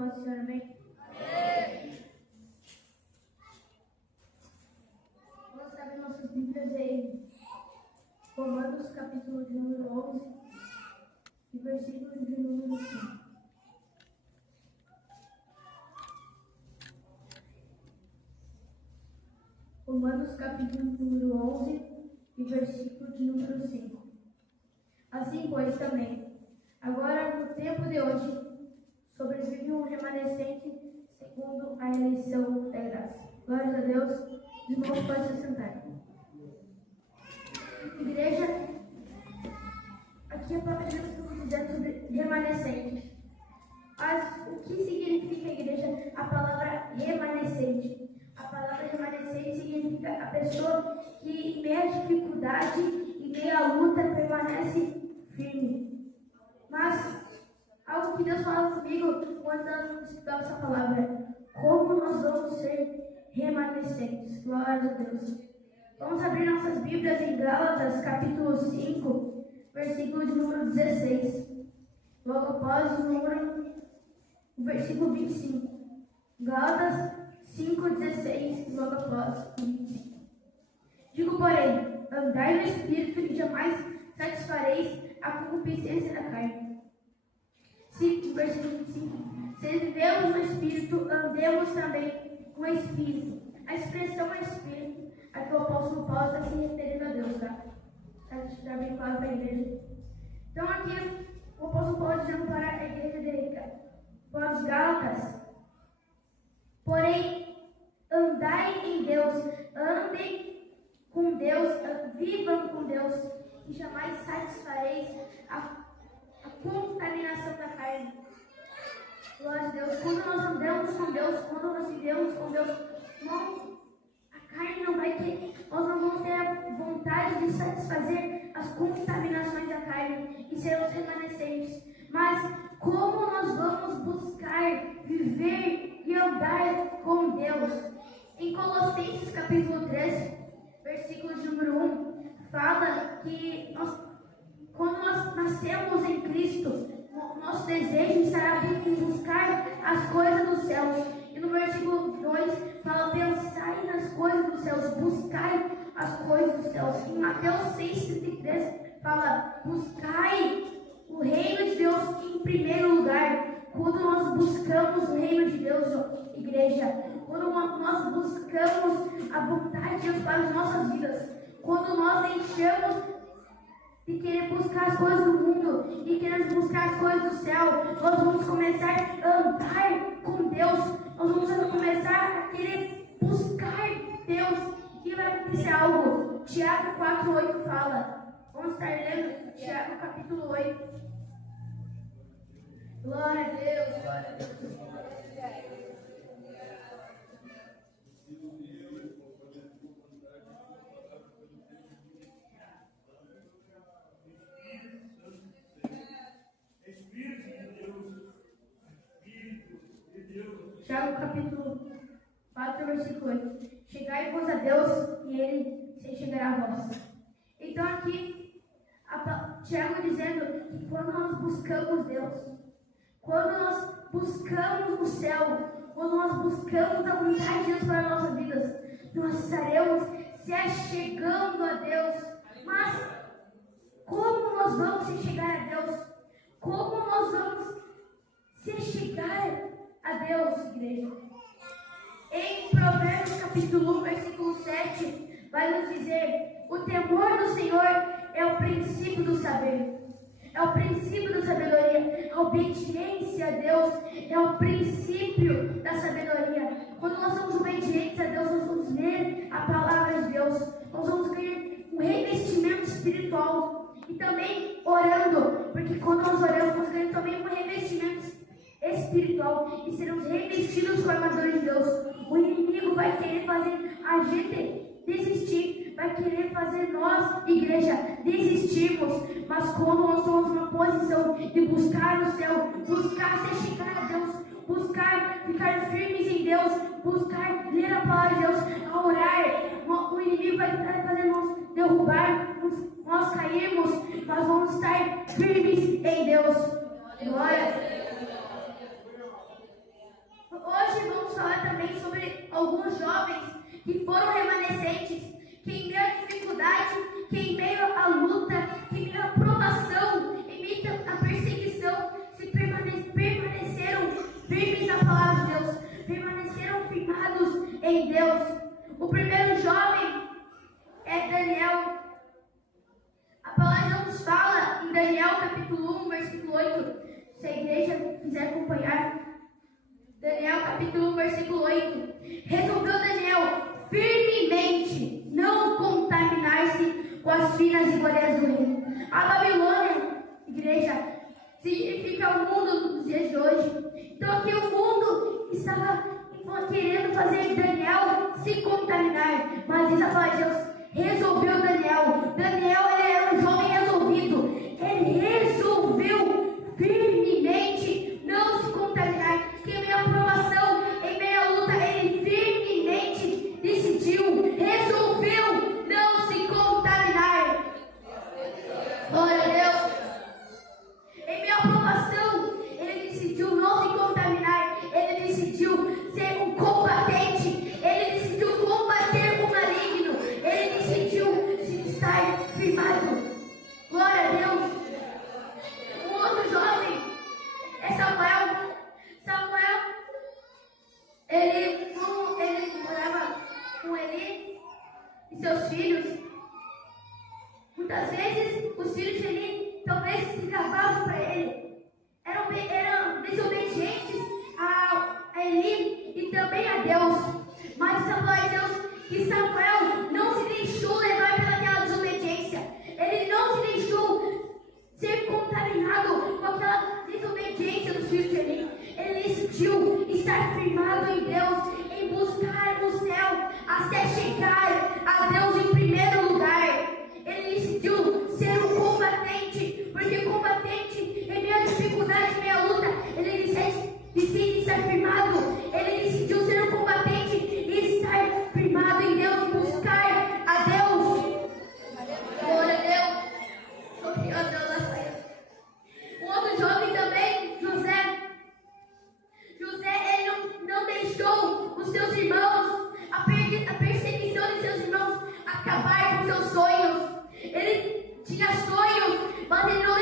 paz do Senhor, amém? Vamos abrir nossas Bíblias em Romanos, capítulo de número 11, e versículo de número 5. Romanos, capítulo de número 11, e versículo de número 5. Assim, pois, também, agora, no tempo de hoje, sobrevive um remanescente segundo a eleição da graça. Glórias a Deus. Os irmãos podem se sentar. Igreja, aqui a palavra de Deus está dizendo sobre remanescente. Mas o que significa, igreja, a palavra remanescente? A palavra remanescente significa a pessoa que, em meio à dificuldade, em meio à luta, permanece firme. Mas algo que Deus falou comigo quando eu estudava essa palavra: como nós vamos ser remanescentes. Glória a Deus. Vamos abrir nossas Bíblias em Gálatas, capítulo 5, versículo de número 16. Logo após o versículo 25. Gálatas 5,16, logo após o 25. Digo, porém, andai no Espírito e jamais satisfareis a concupiscência da carne. Versículo 25. Se vivemos no Espírito, andemos também com o Espírito. A expressão é Espírito, a que o apóstolo Paulo está se referindo a Deus, tá? Está bem claro para a igreja. Então aqui, o apóstolo Paulo dizendo para a igreja para os Gálatas: porém, andai em Deus, andem com Deus, vivam com Deus, e jamais satisfareis a contaminação da carne. Glória a Deus. Quando nós andamos com Deus, quando nós vivemos com Deus, a carne não vai ter, nós não vamos ter a vontade de satisfazer as contaminações da carne e ser os remanescentes. Mas como nós vamos buscar viver e andar com Deus? Em Colossenses capítulo 3, versículo de número 1, fala que quando nós nascemos em Cristo, nosso desejo estará em buscar as coisas dos céus. E no versículo 2 fala: pensai nas coisas dos céus, buscai as coisas dos céus. Em Mateus 6,33 fala: buscai o reino de Deus em primeiro lugar. Quando nós buscamos o reino de Deus, igreja, quando nós buscamos a vontade de Deus para as nossas vidas, quando nós deixamos de querer buscar as coisas do mundo e queremos buscar as coisas do céu, nós vamos começar a andar com Deus, nós vamos começar a querer buscar Deus, e vai acontecer algo. Tiago 4,8 fala, vamos estar lendo Tiago capítulo 8. Glória a Deus, glória a Deus. Tiago capítulo 4, versículo 8. Chegai-vos a Deus e Ele se chegará a vós. Então aqui, Tiago dizendo que quando nós buscamos Deus, quando nós buscamos o céu, quando nós buscamos a vontade de Deus para as nossas vidas, nós estaremos se achegando a Deus. Mas como nós vamos se chegar a Deus? Como nós vamos se chegar a Deus, igreja? Em Provérbios capítulo 1, versículo 7, vai nos dizer: o temor do Senhor é o princípio do saber, é o princípio da sabedoria. A obediência a Deus é o princípio da sabedoria. Quando nós somos obedientes a Deus, nós vamos ler a palavra de Deus, nós vamos ganhar um revestimento espiritual. E também orando, porque quando nós oramos, nós ganhamos também um revestimento espiritual e seremos revestidos com a armadura de Deus. O inimigo vai querer fazer a gente desistir, vai querer fazer nós, igreja, desistirmos. Mas quando nós somos numa posição de buscar o céu, buscar se chegar a Deus, buscar ficar firmes em Deus, buscar ler a palavra de Deus, a orar, o inimigo vai tentar fazer nós derrubar, nós cairmos, mas vamos estar firmes em Deus. Glória a Deus. falar também sobre alguns jovens que foram remanescentes, que em meio à dificuldade, que em meio à luta, que em meio à provação, em meio à perseguição, se permaneceram firmes na palavra de Deus, permaneceram firmados em Deus. O primeiro jovem é Daniel. A palavra nos fala em Daniel capítulo 1, versículo 8. Se a igreja quiser acompanhar, Daniel capítulo 1, versículo 8. Resolveu Daniel firmemente não contaminar-se com as finas iguarias do reino. A Babilônia, igreja, significa o mundo nos dias de hoje. Então aqui o mundo estava querendo fazer Daniel se contaminar, mas diz a palavra de Deus, resolveu Daniel. Daniel, ele era um jovem resolvido. Ele resolveu firmemente não se contaminar. Que em meio à provação, em meio à luta, ele firmemente decidiu, resolveu não se contaminar. Glória a Deus. Em meio à provação, ele decidiu não se contaminar. Ele decidiu ser um combatente. Ele decidiu combater o maligno. Ele decidiu estar firmado. Glória a Deus. Um outro jovem é Samuel. Samuel, ele morava com Eli e seus filhos. Muitas vezes os filhos de Eli talvez se gabavam para ele. Eram desobedientes a Eli e também a Deus. Mas a palavra de Deus que Samuel não se deixou levar pelaquela desobediência. Ele não se deixou ser contaminado com aquela desobediência dos filhos de Eli. Ele decidiu estar firmado em Deus, em buscar o céu, até chegar a Deus em primeiro lugar. Ele decidiu ser um combatente, porque combatente, em meio à dificuldade, em meio à luta, ele decide estar firmado. Ele decidiu ser um combatente e estar firmado em Deus, e buscar a Deus. Glória a Deus. Um outro jovem também, José. José, ele não deixou os seus irmãos, a perseguição de seus irmãos, acabar com seus sonhos. Ele tinha sonhos, mas ele não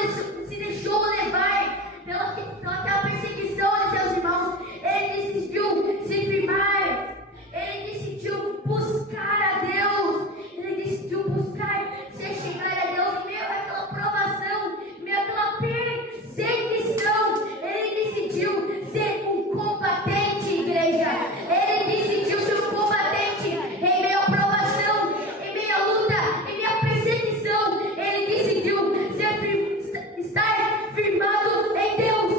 se deixou levar pelaquela perseguição de seus irmãos. Ele decidiu se firmar. Ele decidiu buscar a Deus. Ele decidiu buscar se chegar a Deus em meio àquela provação, em meio àquela perseguição. Ele decidiu ser um combatente, igreja. Ele decidiu ser um combatente em meio à provação, em meio à luta, em meio à perseguição. Ele decidiu estar firmado em Deus.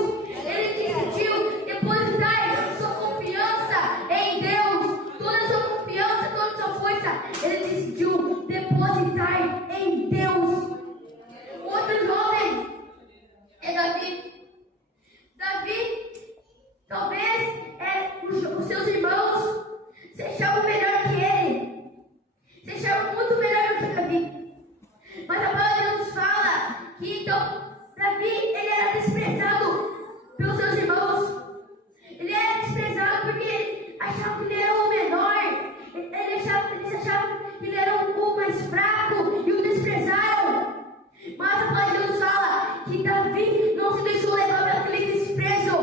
Ele decidiu depositar sua confiança em Deus. Toda a sua confiança, toda a sua força, ele decidiu depositar em Deus. Outro jovem é Davi. Davi, talvez os seus irmãos se achavam melhor que ele, se achavam muito melhor que Davi. Mas a palavra nos fala que então Davi, ele era desprezado pelos seus irmãos. Ele era desprezado porque achavam que ele era o menor. Eles achavam que ele era o mais fraco e o desprezaram. Mas a palavra nos fala que Davi não se deixou levar pelo aquele desprezo.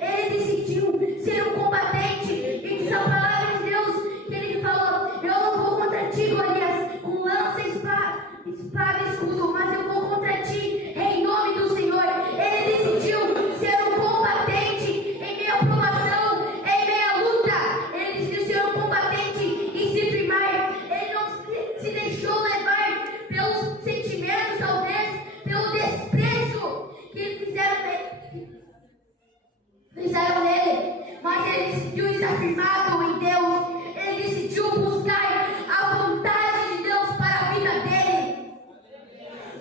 Ele decidiu ser um combatente. E diz a palavra de Deus que ele falou: eu não vou contra ti, Golias, com lança, espada e escudo, mas eu vou contra ti em nome do Senhor. Ele decidiu ser um combatente em meio à provação, em meio à luta. Ele decidiu ser um combatente e se firmar. Ele não se deixou levar pelos sentimentos, talvez, pelo desprezo que fizeram nele, mas ele decidiu estar firmado em Deus. Ele decidiu buscar a vontade de Deus para a vida dele.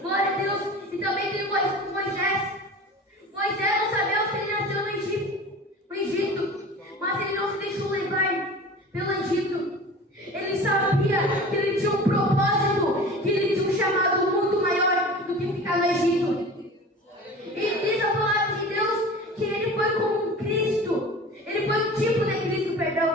Glória a Deus. E também tem Moisés. Moisés, não sabemos que ele nasceu no Egito, mas ele não se deixou levar pelo Egito. Ele sabia que ele tinha um propósito, que ele tinha um chamado muito maior do que ficar no Egito. E diz a palavra de Deus que ele foi como um Cristo. Ele foi um tipo de Cristo, perdão.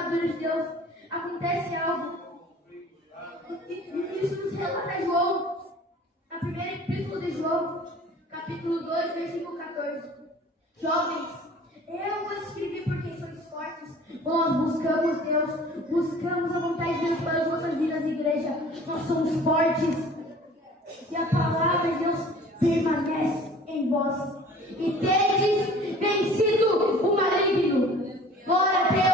armadura de Deus, acontece algo. E isso nos relata João, a primeira epístola de João, capítulo 2, versículo 14. Jovens, eu vos escrevi porque sois fortes. Nós buscamos Deus, buscamos a vontade de Deus para as nossas vidas, igreja. Nós somos fortes. E a palavra de Deus permanece em vós. E tendes vencido o maligno. Glória a Deus.